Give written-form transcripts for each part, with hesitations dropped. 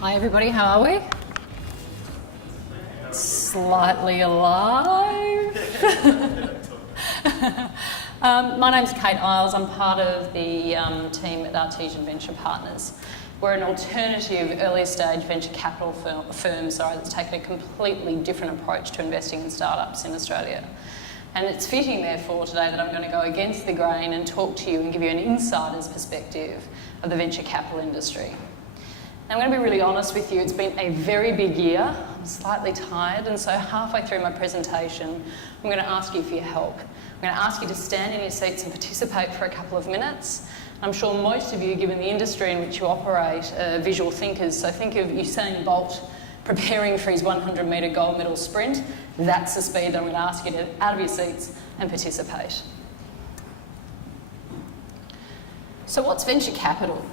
Hi everybody, how are we? Slightly alive. My name's Kate Iles. I'm part of the team at Artesian Venture Partners. We're an alternative early stage venture capital firm that's taken a completely different approach to investing in startups in Australia. And it's fitting therefore today that I'm going to go against the grain and talk to you and give you an insider's perspective of the venture capital industry. Now, I'm going to be really honest with you, it's been a very big year. I'm slightly tired, and so halfway through my presentation, I'm going to ask you for your help. I'm going to ask you to stand in your seats and participate for a couple of minutes. I'm sure most of you, given the industry in which you operate, are visual thinkers, so think of Usain Bolt preparing for his 100-metre gold medal sprint. That's the speed that I'm going to ask you to out of your seats and participate. So what's venture capital?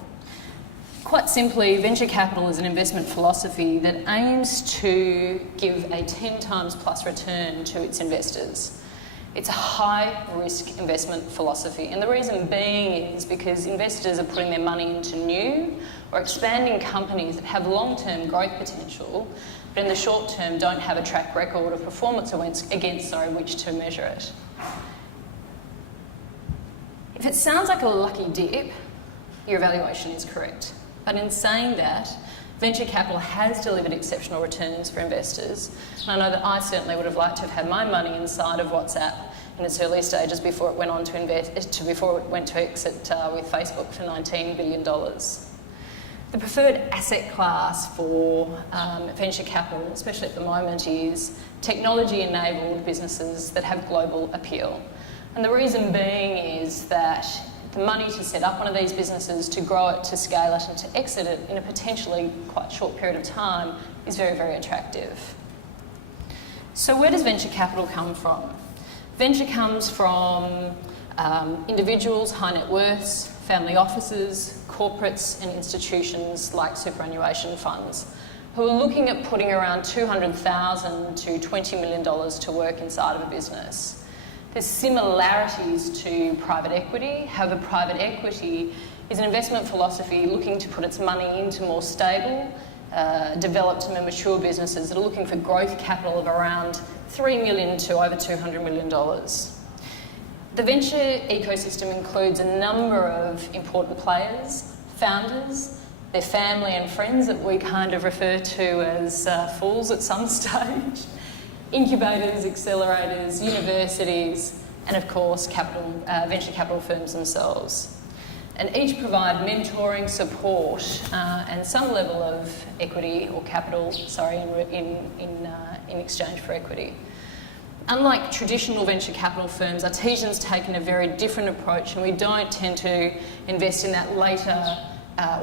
Quite simply, venture capital is an investment philosophy that aims to give a 10 times plus return to its investors. It's a high-risk investment philosophy, and the reason being is because investors are putting their money into new or expanding companies that have long-term growth potential, but in the short term don't have a track record of performance against which to measure it. If it sounds like a lucky dip, your evaluation is correct. But in saying that, venture capital has delivered exceptional returns for investors. And I know that I certainly would have liked to have had my money inside of WhatsApp in its early stages before it went on to before it went to exit with Facebook for $19 billion. The preferred asset class for venture capital, especially at the moment, is technology-enabled businesses that have global appeal. And the reason being is that the money to set up one of these businesses, to grow it, to scale it, and to exit it in a potentially quite short period of time is very, very attractive. So where does venture capital come from? Venture comes from individuals, high net worths, family offices, corporates and institutions like superannuation funds who are looking at putting around $200,000 to $20 million to work inside of a business. There's similarities to private equity. However, private equity is an investment philosophy looking to put its money into more stable, developed and mature businesses that are looking for growth capital of around $3 million to over $200 million. The venture ecosystem includes a number of important players, founders, their family and friends that we kind of refer to as fools at some stage, incubators, accelerators, universities, and of course venture capital firms themselves. And each provide mentoring, support, and some level of equity or capital, in exchange for equity. Unlike traditional venture capital firms, Artesian's taken a very different approach, and we don't tend to invest in that later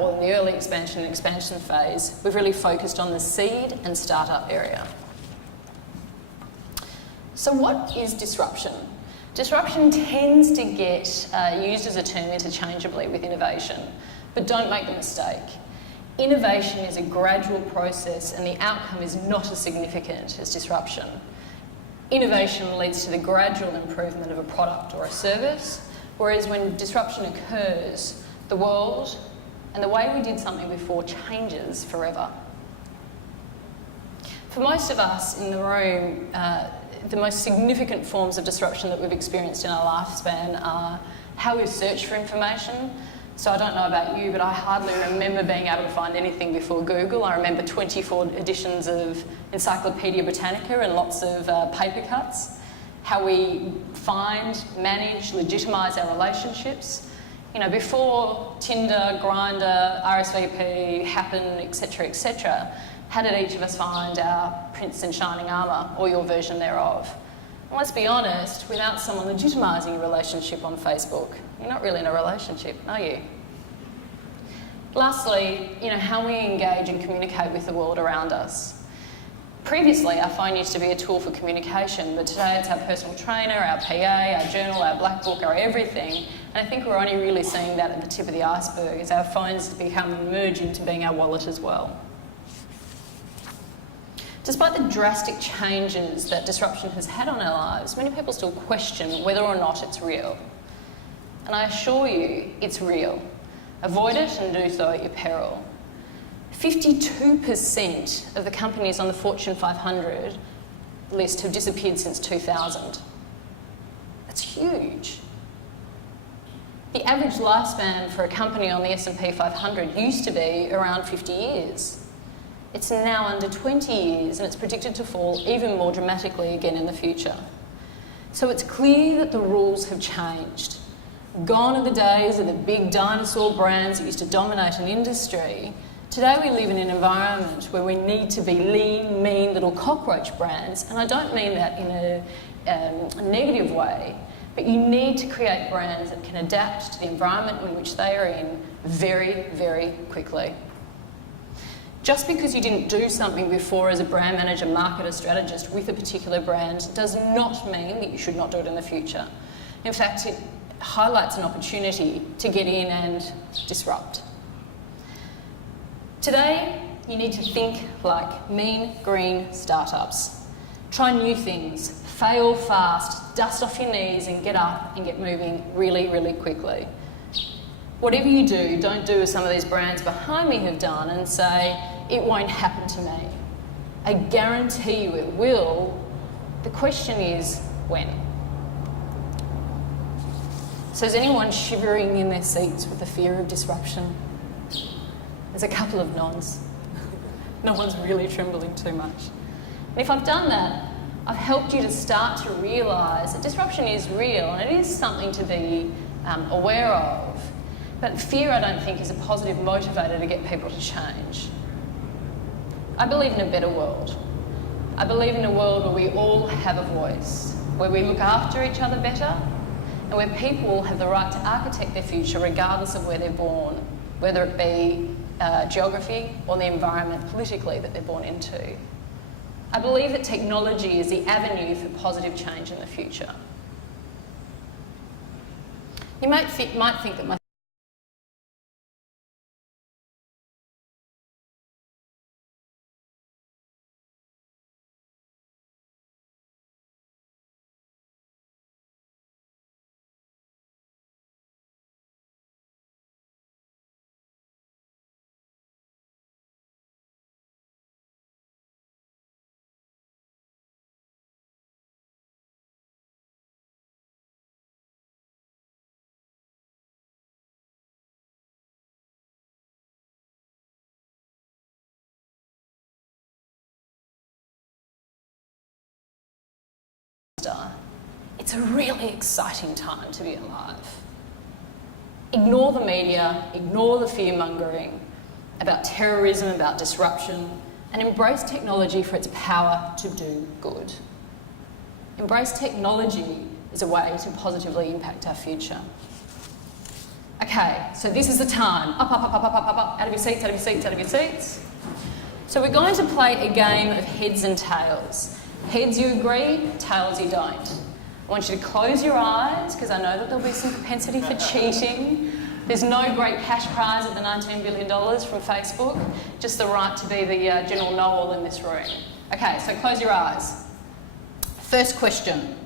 or in the early expansion phase. We've really focused on the seed and startup area. So what is disruption? Disruption tends to get used as a term interchangeably with innovation, but don't make the mistake. Innovation is a gradual process and the outcome is not as significant as disruption. Innovation leads to the gradual improvement of a product or a service, whereas when disruption occurs, the world and the way we did something before changes forever. For most of us in the room, the most significant forms of disruption that we've experienced in our lifespan are how we search for information. So I don't know about you, but I hardly remember being able to find anything before Google. I remember 24 editions of Encyclopedia Britannica and lots of paper cuts. How we find, manage, legitimise our relationships. You know, before Tinder, Grindr, RSVP, Happen, etc., how did each of us find our prince in shining armour, or your version thereof? And let's be honest, without someone legitimising a relationship on Facebook, you're not really in a relationship, are you? Lastly, how we engage and communicate with the world around us. Previously, our phone used to be a tool for communication, but today it's our personal trainer, our PA, our journal, our black book, our everything. And I think we're only really seeing that at the tip of the iceberg as our phones merge into being our wallet as well. Despite the drastic changes that disruption has had on our lives, many people still question whether or not it's real. And I assure you, it's real. Avoid it and do so at your peril. 52% of the companies on the Fortune 500 list have disappeared since 2000. That's huge. The average lifespan for a company on the S&P 500 used to be around 50 years. It's now under 20 years and it's predicted to fall even more dramatically again in the future. So it's clear that the rules have changed. Gone are the days of the big dinosaur brands that used to dominate an industry. Today we live in an environment where we need to be lean, mean little cockroach brands, and I don't mean that in a negative way, but you need to create brands that can adapt to the environment in which they are in very, very quickly. Just because you didn't do something before as a brand manager, marketer, strategist with a particular brand does not mean that you should not do it in the future. In fact, it highlights an opportunity to get in and disrupt. Today, you need to think like mean, green startups. Try new things, fail fast, dust off your knees and get up and get moving really, really quickly. Whatever you do, don't do as some of these brands behind me have done and say, it won't happen to me. I guarantee you it will. The question is, when? So is anyone shivering in their seats with the fear of disruption? There's a couple of nods. No one's really trembling too much. And if I've done that, I've helped you to start to realise that disruption is real and it is something to be aware of. But fear, I don't think, is a positive motivator to get people to change. I believe in a better world. I believe in a world where we all have a voice, where we look after each other better, and where people have the right to architect their future regardless of where they're born, whether it be geography or the environment politically that they're born into. I believe that technology is the avenue for positive change in the future. You might think that my it's a really exciting time to be alive. Ignore the media, ignore the fear-mongering about terrorism, about disruption, and embrace technology for its power to do good. Embrace technology as a way to positively impact our future. Okay, so this is the time. Up, up, up, up, up, up, up, up, out of your seats, out of your seats, out of your seats. So we're going to play a game of heads and tails. Heads you agree, tails you don't. I want you to close your eyes because I know that there'll be some propensity for cheating. There's no great cash prize of the $19 billion from Facebook, just the right to be the general know-all in this room. Okay, so close your eyes. First question,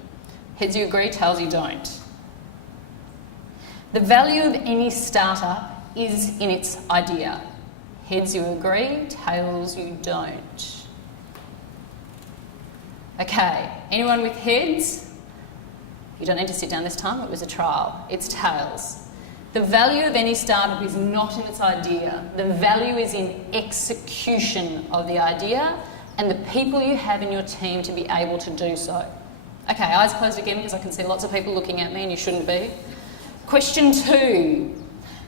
heads you agree, tails you don't. The value of any startup is in its idea. Heads you agree, tails you don't. Okay, anyone with heads? You don't need to sit down this time, it was a trial. It's tails. The value of any startup is not in its idea. The value is in execution of the idea and the people you have in your team to be able to do so. Okay, eyes closed again because I can see lots of people looking at me and you shouldn't be. Question 2.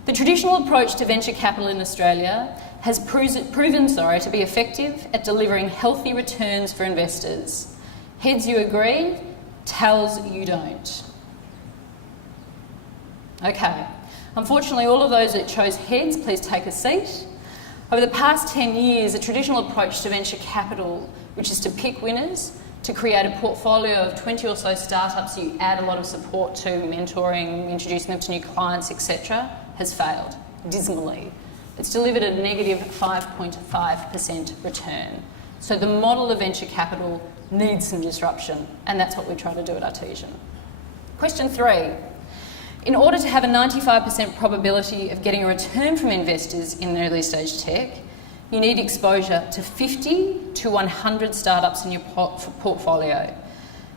The traditional approach to venture capital in Australia has proven to be effective at delivering healthy returns for investors. Heads you agree, tails you don't. Okay, unfortunately all of those that chose heads, please take a seat. Over the past 10 years, a traditional approach to venture capital, which is to pick winners, to create a portfolio of 20 or so startups you add a lot of support to, mentoring, introducing them to new clients, etc., has failed dismally. It's delivered a negative 5.5% return. So the model of venture capital needs some disruption, and that's what we try to do at Artesian. Question 3. In order to have a 95% probability of getting a return from investors in early stage tech, You need exposure to 50 to 100 startups in your portfolio.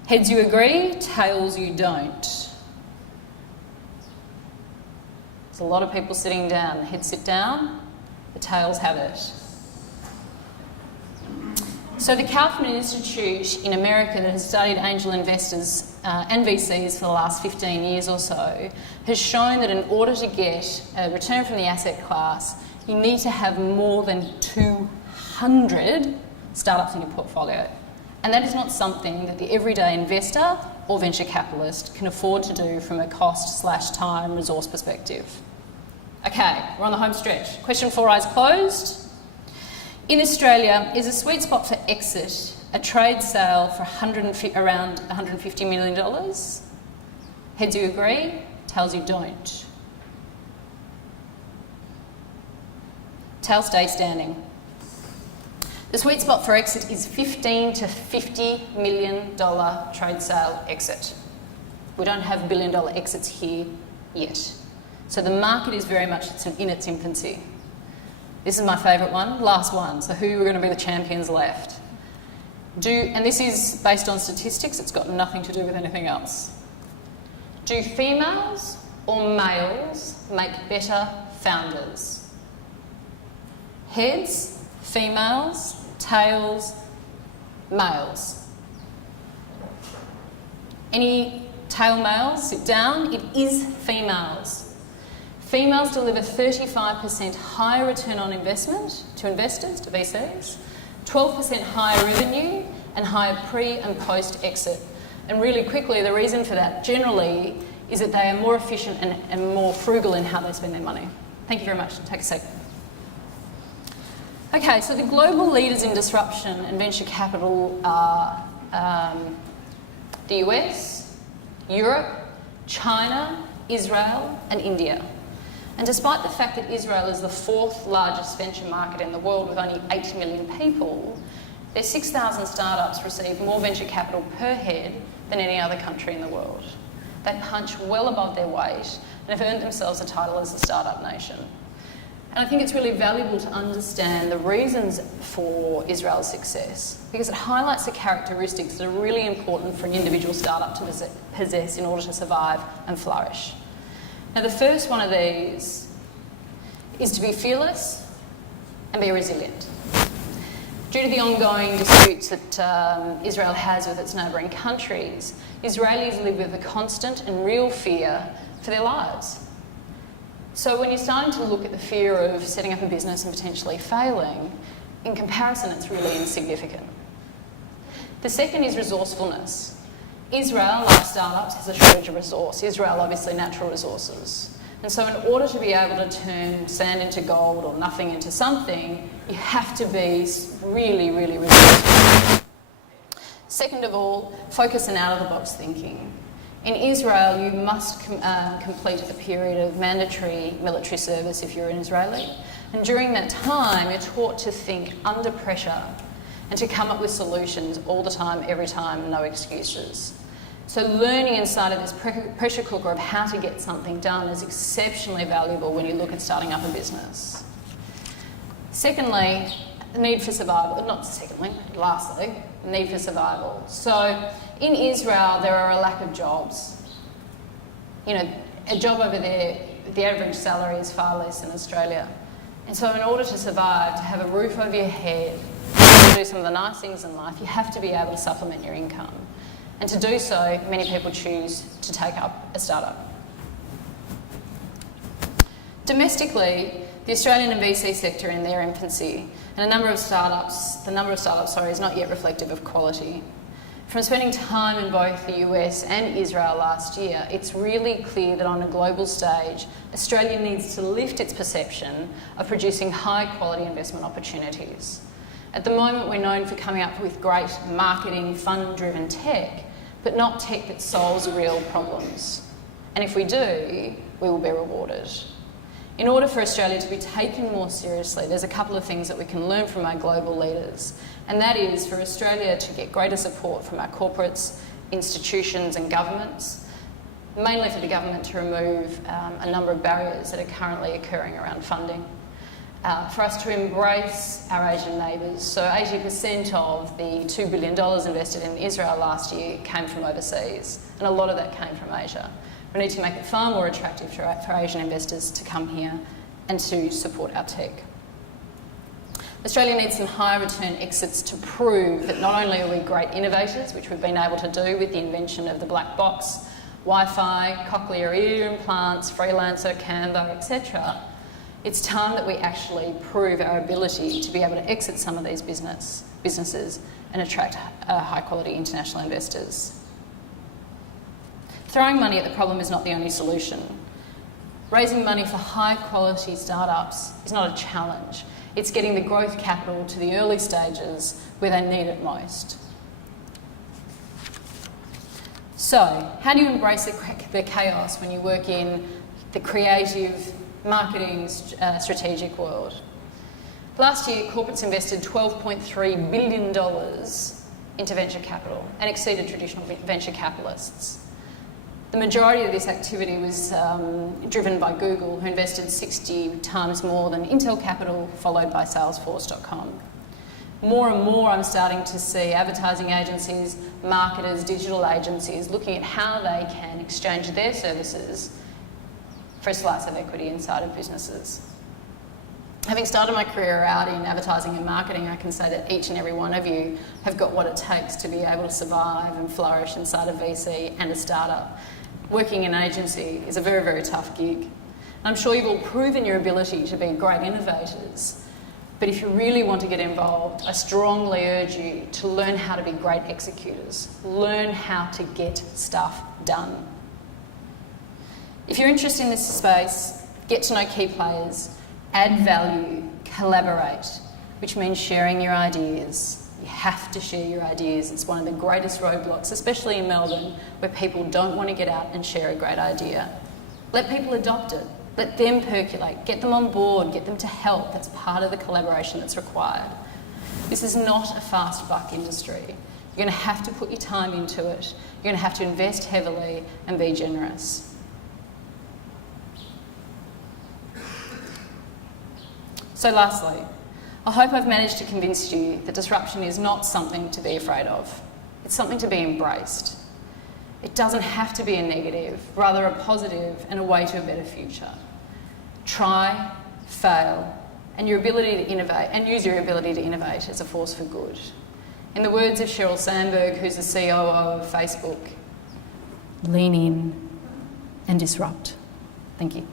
Heads you agree, tails you don't. There's a lot of people sitting down. The heads sit down, the tails have it. So the Kaufman Institute in America that has studied angel investors and VCs for the last 15 years or so has shown that in order to get a return from the asset class, you need to have more than 200 startups in your portfolio. And that is not something that the everyday investor or venture capitalist can afford to do from a cost/time resource perspective. Okay, we're on the home stretch. Question 4, eyes closed. In Australia, is a sweet spot for exit a trade sale for around $150 million? Heads you agree, tails you don't. Tails stay standing. The sweet spot for exit is $15 to $50 million trade sale exit. We don't have billion-dollar exits here yet. So the market is very much in its infancy. This is my favourite one, last one. So who are going to be the champions left? And this is based on statistics, it's got nothing to do with anything else. Do females or males make better founders? Heads, females, tails, males. Any tail males? Sit down. It is females. Females deliver 35% higher return on investment to investors, to VCs, 12% higher revenue and higher pre and post exit. And really quickly, the reason for that generally is that they are more efficient and more frugal in how they spend their money. Thank you very much. Take a seat. Okay, so the global leaders in disruption and venture capital are the US, Europe, China, Israel and India. And despite the fact that Israel is the 4th largest venture market in the world with only 8 million people, their 6,000 startups receive more venture capital per head than any other country in the world. They punch well above their weight and have earned themselves a title as the startup nation. And I think it's really valuable to understand the reasons for Israel's success because it highlights the characteristics that are really important for an individual startup to possess in order to survive and flourish. Now, the first one of these is to be fearless and be resilient. Due to the ongoing disputes that Israel has with its neighbouring countries, Israelis live with a constant and real fear for their lives. So when you're starting to look at the fear of setting up a business and potentially failing, in comparison, it's really insignificant. The second is resourcefulness. Israel, like startups, has a shortage of resource. Israel, obviously, natural resources. And so in order to be able to turn sand into gold or nothing into something, you have to be really, really resourceful. Second of all, focus on out-of-the-box thinking. In Israel, you must complete a period of mandatory military service if you're an Israeli. And during that time, you're taught to think under pressure and to come up with solutions all the time, every time, no excuses. So learning inside of this pressure cooker of how to get something done is exceptionally valuable when you look at starting up a business. Secondly, the need for survival. Lastly, the need for survival. So in Israel, there are a lack of jobs. You know, a job over there, the average salary is far less than Australia. And so in order to survive, to have a roof over your head, to do some of the nice things in life, you have to be able to supplement your income. And to do so, many people choose to take up a startup. Domestically, the Australian and VC sector are in their infancy, and the number of startups is not yet reflective of quality. From spending time in both the US and Israel last year, it's really clear that on a global stage, Australia needs to lift its perception of producing high-quality investment opportunities. At the moment, we're known for coming up with great marketing, fund-driven tech, but not tech that solves real problems. And if we do, we will be rewarded. In order for Australia to be taken more seriously, there's a couple of things that we can learn from our global leaders. And that is for Australia to get greater support from our corporates, institutions and governments, mainly for the government to remove a number of barriers that are currently occurring around funding. for us to embrace our Asian neighbours. So 80% of the $2 billion invested in Israel last year came from overseas, and a lot of that came from Asia. We need to make it far more attractive for Asian investors to come here and to support our tech. Australia needs some high return exits to prove that not only are we great innovators, which we've been able to do with the invention of the black box, Wi-Fi, cochlear ear implants, freelancer, Canva, etc. It's time that we actually prove our ability to be able to exit some of these businesses and attract high quality international investors. Throwing money at the problem is not the only solution. Raising money for high quality startups is not a challenge. It's getting the growth capital to the early stages where they need it most. So, how do you embrace the chaos when you work in the creative, marketing, strategic world? Last year, corporates invested $12.3 billion into venture capital and exceeded traditional venture capitalists. The majority of this activity was driven by Google, who invested 60 times more than Intel Capital, followed by Salesforce.com. More and more I'm starting to see advertising agencies, marketers, digital agencies looking at how they can exchange their services for a slice of equity inside of businesses. Having started my career out in advertising and marketing, I can say that each and every one of you have got what it takes to be able to survive and flourish inside a VC and a startup. Working in an agency is a very, very tough gig. I'm sure you've all proven your ability to be great innovators, but if you really want to get involved, I strongly urge you to learn how to be great executors. Learn how to get stuff done. If you're interested in this space, get to know key players, add value, collaborate, which means sharing your ideas. You have to share your ideas. It's one of the greatest roadblocks, especially in Melbourne, where people don't want to get out and share a great idea. Let people adopt it. Let them percolate. Get them on board. Get them to help. That's part of the collaboration that's required. This is not a fast buck industry. You're going to have to put your time into it. You're going to have to invest heavily and be generous. So lastly, I hope I've managed to convince you that disruption is not something to be afraid of. It's something to be embraced. It doesn't have to be a negative, rather a positive and a way to a better future. Try, fail, and your ability to innovate, and use your ability to innovate as a force for good. In the words of Sheryl Sandberg, who's the CEO of Facebook, lean in and disrupt. Thank you.